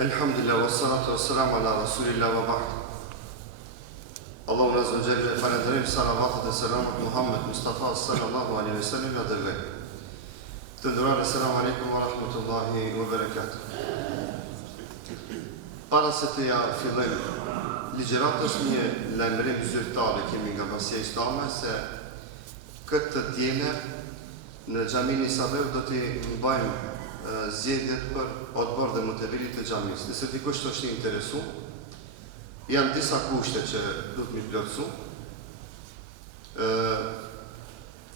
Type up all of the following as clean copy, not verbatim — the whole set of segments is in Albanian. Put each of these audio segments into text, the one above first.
Elhamdulillah, wassalatu wassalamu ala rasulillah wa ba'd. Allahu azza wa jalla falendrim salavatet e selamat Muhammed Mustafa sallallahu alaihi wasallam dhe dërgoj. Të nderuar, assalamu alaikum wa rahmatullahi wa barakatuh. Para se të ja fillojmë ligjëratës, një lajmërim zyrtar kemi nga Basia Islame se këtë diele në xhamin e Sabeu do t'i mbajmë zgjedhjet për odbor dhe motevirit të xhamisë. Nëse dikush është i interesuar, janë disa kushte që duhet mi plotësu.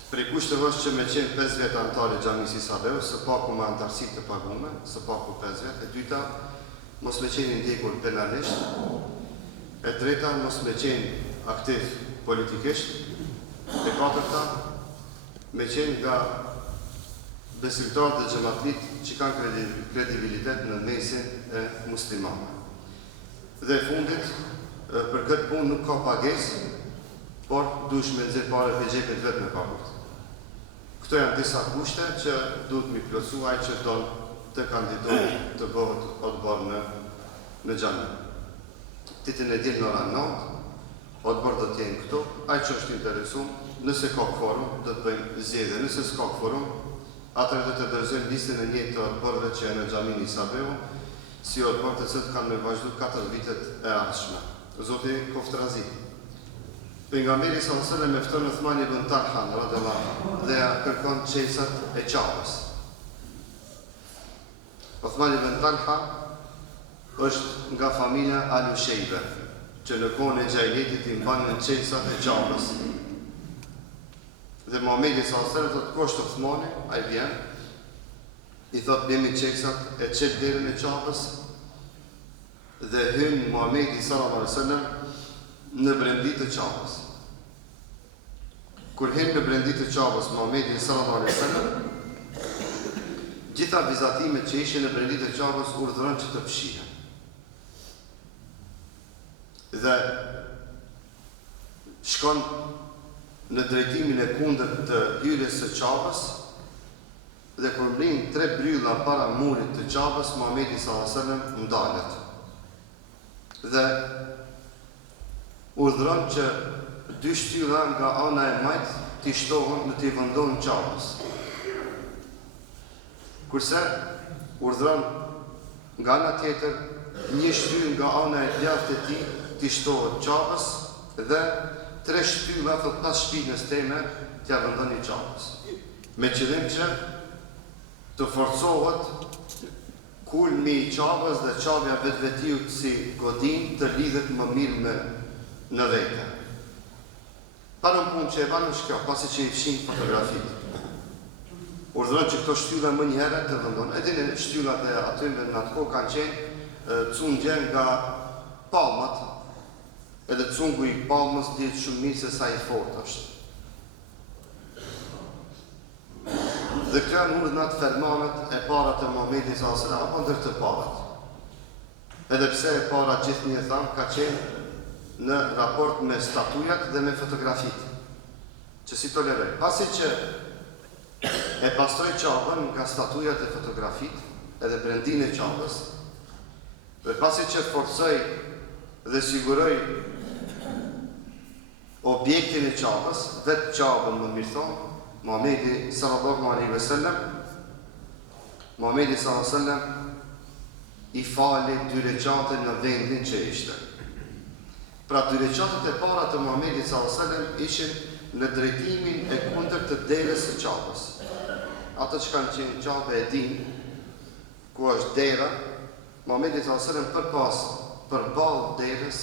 Prej kushteve është që me qenë 5 vjet antar i xhamisë Sabeu, së paku me antarësi të pagume, së paku 5 vjet. E dyta, mos me qenë i ndjekur penalisht. E treta, mos me qenë aktiv politikisht. E katërta, me qenë nga besimtarët dhe xhamatlit që kanë kredibilitet në mesin e muslimanëve. Dhe fundit, për këtë punë nuk ka pagesë, por duhesh me nxjerr parë për xhepet vetë me pagut. Këto janë disa kushte që duhet mi plotësu ai që don të kandidojë të bëhet odbor në xhami. Ditën e diel në orën 9, odbor do të jenë këtu, ai që është interesuar, nëse ka kvorum, do të bëjmë zgjedhje, nëse s'ka kvorum, atëherë do të dorëzojmë listën e njëjtë të odborëve që janë në xhamin e Sabeu, si odbor të cilët kanë me vazhdu 4 vitet e ardhshme. Zoti koftërazi. Pejgamberi sallallahu alajhi wasallam e fton Uthman ibn Talha radhiyallahu anhu dhe ja kërkon çelësat e Qabës. Uthman ibn Talha është nga familja Al-Ushayba, që në kohën e xhahiletit i mbanin çelësat e Qabës. Dhe Muhamedi sallallahu alajhi wasallam thotë kosh Uthmani, ai vjen, i thotë bëmi çelësat e çel derën e Qabës dhe hyn Muhamedi sallallahu alajhi wasallam në brendit të Qabës. Kur hyn në brendit të Qabës Muhamedi sallallahu alajhi wasallam, gjitha vizatimet që ishin në brendit të Qabës urdhëron që të fshihen. Dhe shkon në drejtimin e kundërt të hyrjes së Qabës, dhe kur mrin 3 brylla para murit të Qabës, Muhamedi sallallahu alajhi wasallam ndalet. Dhe urdhëron që 2 shtylla nga ana e majt t'i shtohen në t'i vendohen Qabës. Kurse urdhëron nga ana tjetër 1 shtyllë nga ana e djathtë e tij t'i shtohet Qabës dhe 3 shtylla thot pas shpinës teme t'ja vendoni Qabës. Me qëllim që të forcohet kulmi i Qabës dhe Qabja vetvetiu si godin të lidhet më mirë në vete. Parën punë që e banë është kjo, pasi që i fshin fotografit. Urdhëron që këto shtylla më një herë të vendohen. E dini shtyllat e atyre në atë kohë kanë qenë cungje nga palmat, edhe cungu i palmës dihet shumë mirë se sa i fortë është. Dhe kjo janë urdhnat fermanët e para të Muhamedit sallallahu alajhi wasallam, apo ndër të parat. Edhe pse e para gjithnjë thamë ka qenë në raport me statujat dhe me fotografit, që si toleroj. Pasi që e pastroj Qabën nga statujat e fotografit, edhe brendin e Qabës, dhe pasi që forcoj dhe siguroj objektin e Qabës, vetë Qabën më mirë thonë, Muhamedi sallallahu alaihi wasallam i fali 2 rekate në vendin që ishte. Pra 2 rekatet e para të Muhamedit sallallahu alaihi wasallam ishin në drejtimin e kundërt të derës së Qabës. Ato që kanë qenë në Qabë e din ku është dera, Muhamedi sallallahu alaihi wasallam përballë derës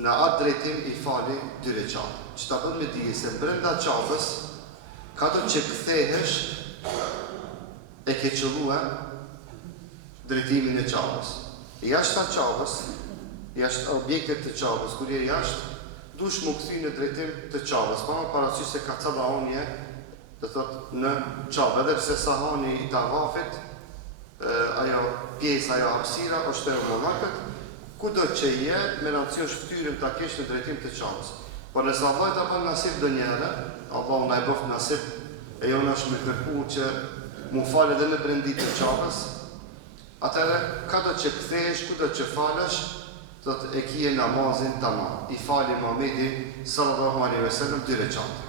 në atë drejtim i fali 2 rekate. Që ta bën me dije se brenda Qabës ka të që kthehesh e ke qëllua drejtimin e Qabës. Jashtë të Qabës, jashtë objektet të Qabës, kur je jashtë, dush më këthy në drejtim të Qabës. Pa më parasysh se ka ca dahonje, dhe thot në Qabë, edhe pse sahani i tavafit, ajo pjesë, ajo hapësira, është e monakët, ku do që je, me racion shftyrën të kesh në drejtim të Qabës. Por nësa Allah të bën nasib dë njëre, Allah në i bëft nasib, e jo në është me kërku që mu falë edhe në brendit të Qabës, atëherë ka do që kthehesh, ku do që falësh, thot e kije namazin tamam. I fali Muhamedi sallallahu alaihi wasallam 2 recate.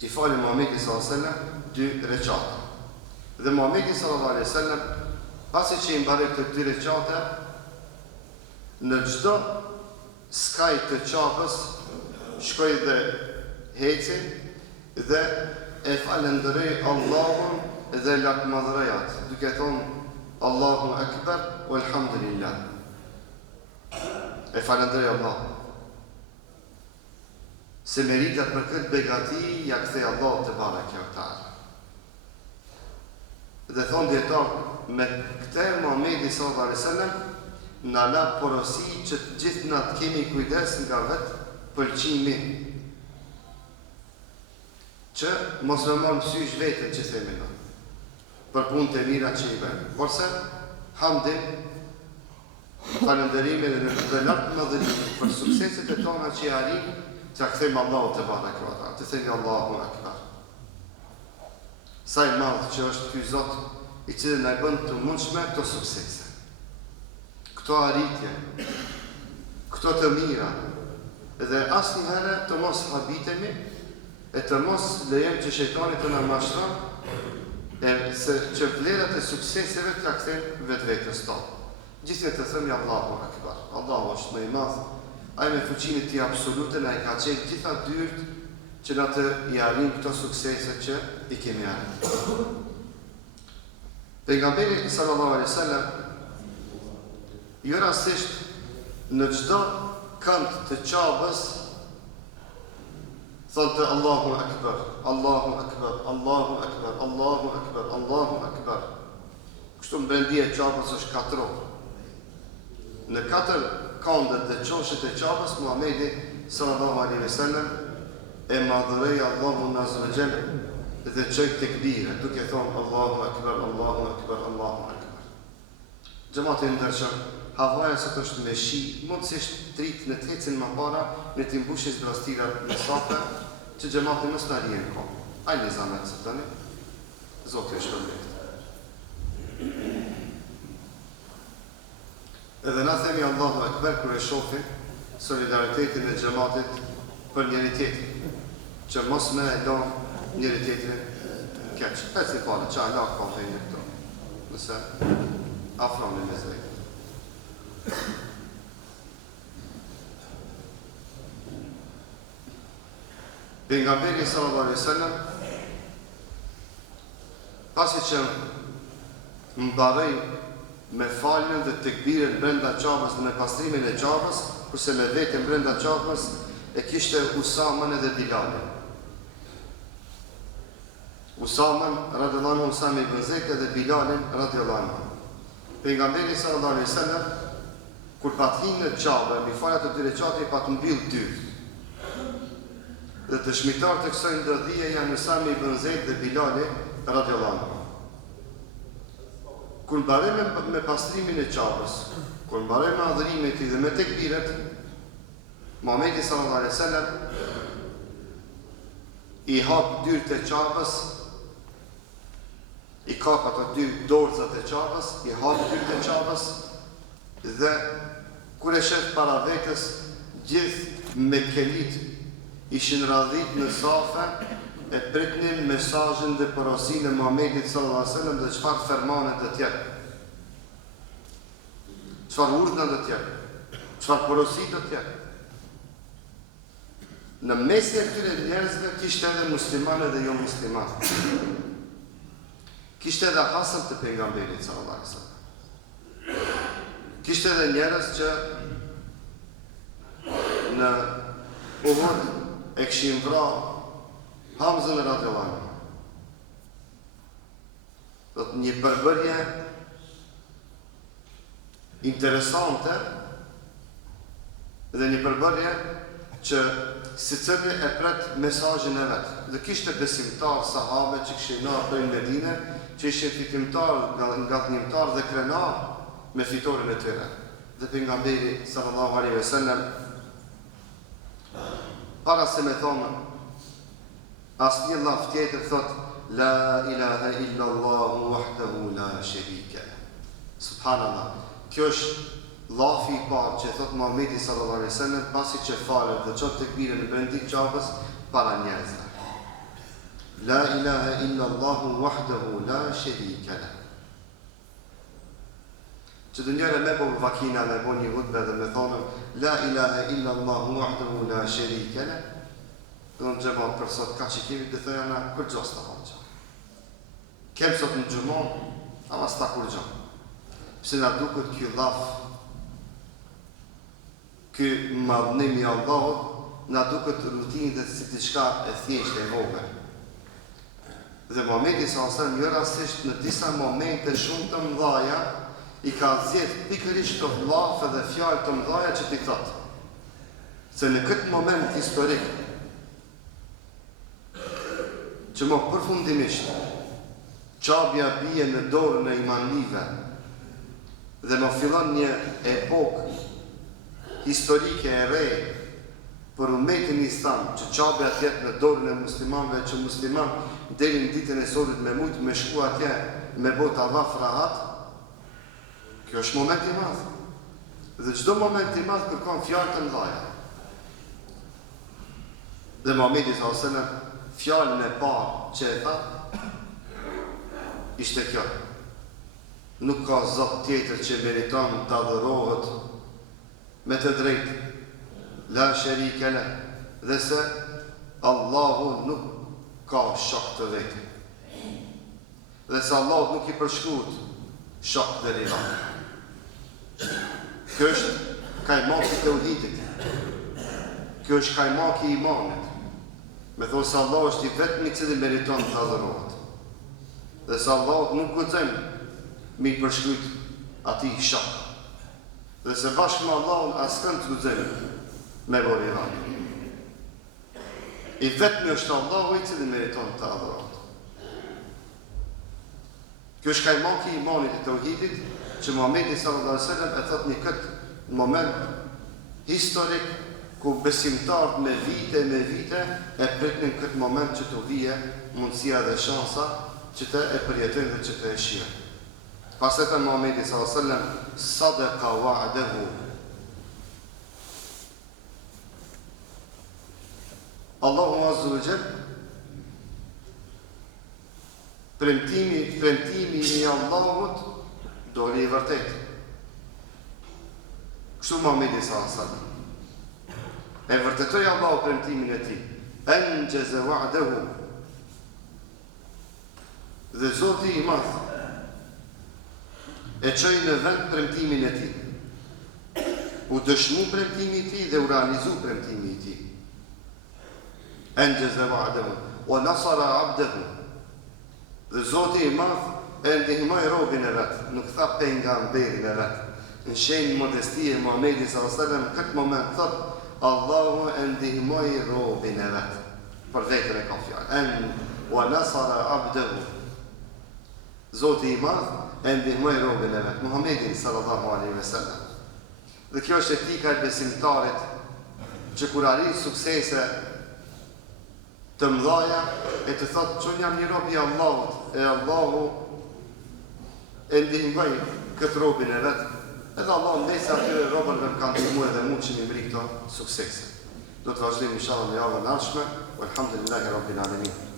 I fali Muhamedi sallallahu alaihi wasallam 2 recate. Dhe Muhamedi sallallahu alaihi wasallam pasi që i mbaroi këto 2 recate, në çdo skaj të çapës shkoi dhe heci dhe e falënderoi Allahun dhe lakmadhrejat, duke thonë Allahu Akbar walhamdulillah. E falënderoj Allah. Se meritat për këtë begati ja kthej Allah te bareke ve teala. Dhe thonë dietar, me këtë Muhamedi sallallahu alaihi wasallam na la porosi që të gjithë na të kemi kujdes nga vetë pëlqimi, që mos me marrë mësysh vetën që themi na, për punë të mira që i bëjmë. Porse, hamdi, falënderimi dhe lartë madhërimi për sukseset e tona që i arrim, që a këthejmë Allahu te bareke ve teala, të themi Allahu Akbar. Sa i madhë që është ky Zot i cili na bën të mundshme këto suksese, këto arritje, këto të mira, dhe asnjëherë të mos habitemi e të mos lejojmë që shejtani të na mashtron, se që vlerat e sukseseve të kthejmë vetvetes tonë. Gjithë të themi Allahu Akbar. Allahu është më i madh, ai me fuqinë e tij absolute na i ka qenë gjitha dyert që na të i arrijmë këto suksese që i kemi arritur. Pejgamberi sallallahu alaihi wasallam jo rastisht në çdo kënd të qabës thotë Allahu Akbar, Allahu Akbar, Allahu Akbar, Allahu Akbar, Allahu Akbar. Kështu mbrendia e qabës është 4 orë. Në 4 këndet dhe qoshet e qabës, Muhamedi sallallahu alaihi wasallam e madhëroi Allahun azza wa jall dhe çoi tekbire, duke thonë Allahu Akbar, Allahu Akbar, Allahu Akbar. Xhamati i ndershëm, havaja sot është me shi, mundësisht trit në të ecën më para, në të mbushjes brastirat në sape, që xhamati mos na rrien kohë. Ai në zamet së tani, Zoti e shpërblet. Edhe na themi Allahu Akbar kur e shohim solidaritetin e xhamatit për njëri tjetrin, që mos me e lon njëri tjetrin keq. Pesi pale, që ala ka dhe një këto, nëse afroni me zvejt. Pejgamberi sallallahu alaihi wasallam pasi që mbaroi me faljen dhe tekbiren brenda qabës dhe me pastrimin e qabës, kurse me vetën brenda qabës e kishte Usamën edhe Bilalin. Usamën radhiyallahu anhu, Usame ibn Zeid dhe Bilalin radhiyallahu anhu. Pejgamberi sallallahu alaihi wasallam kur pathin në qabë, mi falat të 2 recate pa të mbyll 2. Dhe dëshmitar të kësaj ndërthie janë Usame ibn Zeid dhe Bilali radhiyallahu anhu. Kur mbaroi me pastrimin e qabës, kur mbaroi me adhurimin e tij dhe me tekbiret, Muhamedi sallallahu alaihi wasallam i hap dyert e qabës, i kap ato 2 dorëzat e qabës, i hap dyert e qabës dhe kur e shef para vetes, gjithë me kelit ishin radhit në safe e pritnin mesazhin dhe porosinë e Muhamedit sallallahu alaihi wasallam dhe çfarë fermane të tjerë. Çfarë urdhna të tjerë, çfarë porosi të tjerë. Në mesin e këtyre njerëzve kishte edhe muslimanë dhe jo muslimanë. Kishte edhe hasëm të pejgamberit sallallahu alaihi wasallam. Kishte edhe njerëz që në Uhud e kishin vrarë Hamzën radhiyallahu anhu. Do të një përbërje interesante dhe një përbërje që secili e pret mesazhin e vet. Dhe kishte besimtar sahabe që kishin ardhur në Medinë, që ishin fitimtar, ngathnimtar dhe krenar me fitoren e tyre. Dhe pejgamberi sallallahu alaihi wasallam para se me thonë asnjë llaf tjetër, thot La ilaha illa Allahu wahdahu la sharika lah. Subhanallah. Kjo është llafi I parë që thot Muhamedi sallallahu alaihi wasallam pasi që falet dhe çon tekbirën në brendik Qabës para njerëzve. La ilaha illa Allahu wahdahu la sharika lah. Që të njëre me po vakina, me po një hutbe dhe me thonëm La ilaha illa Allahu wahdahu la sharika lah. Dhe në gjëmat për sot ka që kemi dhe thëjana kur gjos të hoqa. Kem sot në gjumon, ama s'ta kur gjom. Pse na duket kjo dhaf, kjo madhnimi Allahut, na duket rutinë dhe si diçka e thjeshtë e vogël. Dhe Muhamedi s.a.s. jo rastisht në disa momente shumë të mëdhaja I ka zgjedh pikërisht të llafe dhe fjalë të mëdhaja që t'i thot. Se në këtë moment historik që më përfundimisht Qabja bie në dorën e imanlive dhe më fillon një epokë historike e re për ummetin Islam që Qabja tjetë në dorën e muslimanëve që musliman deri në ditën e sotme me mujt me shku atje me bota dhaf rahat. Kjo është moment I madh. Dhe çdo moment I madh kërkon fjalë të mëdha. Dhe Muhamedi sallallahu alaihi wasallam fjalën e parë që e tha ishte kjo. Nuk ka zot tjetër që meriton të adhurohet me të drejtë. La sharika lah. Dhe se Allahu nuk ka shok të vetë. Dhe se Allahu nuk I përshkruhet shok dhe rival. Kjo është kajmaki I tauhidit. Kjo është kajmaki I imanit. Me thonë se Allah është I vetmi I cili meriton të adhurohet. Dhe se Allah nuk guxon mi përshkruajt atij shok. Dhe se bashkë me Allahun askënd të guxon me rival. I vetmi është Allahu I cili meriton të adhurohet. Kjo është kajmaki I imanit I tauhidit që Muhamedi sallallahu alaihi wasallam e thot në këtë moment historik ku besimtarët me vite e pritnin këtë moment që të vije mundësia dhe shansa që të e përjetojnë dhe që të e shijojnë. Pastaj thënë Muhamedi sallallahu alaihi wasallam sadaqa wa'dahu. Allahu azza wa jall premtimi I Allahut doli I vërtet. Kështu Muhamedi sallallahu alaihi wasallam e vërtetoi Allahu premtimin e tij. Anjaza wa'dahu. Dhe Zoti I Madh e çoi në vend premtimin e tij. U dëshmu premtimi I tij dhe u realizu premtimi I tij. Anjaza wa'dahu wa nasara 'abdahu. Dhe Zoti I Madh e ndihmoi robën e vet, nuk tha pejgamberin e vet. Në shenjë modestie Muhamedi sallallahu alaihi wasallam këtë moment thot Allahu e ndihmoi robën e vet. Për vetën e ka fjalë. Wa nasara 'abdahu. Zoti I Madh e ndihmoi robën e vet, Muhamedin sallallahu alaihi wasallam. Dhe kjo është etika e besimtarit që kur arrin suksese të mëdhaja e të thotë që jam një rob I Allahut e Allahu e ndihmoi këtë robën e vet. Edhe Allah ndesë atyre robërve kanë ndihmuar edhe mund që mi mri këto suksese. Do të vazhdojmë inshallah në javën e ardhshme. Walhamdulillahi rabbil alamin.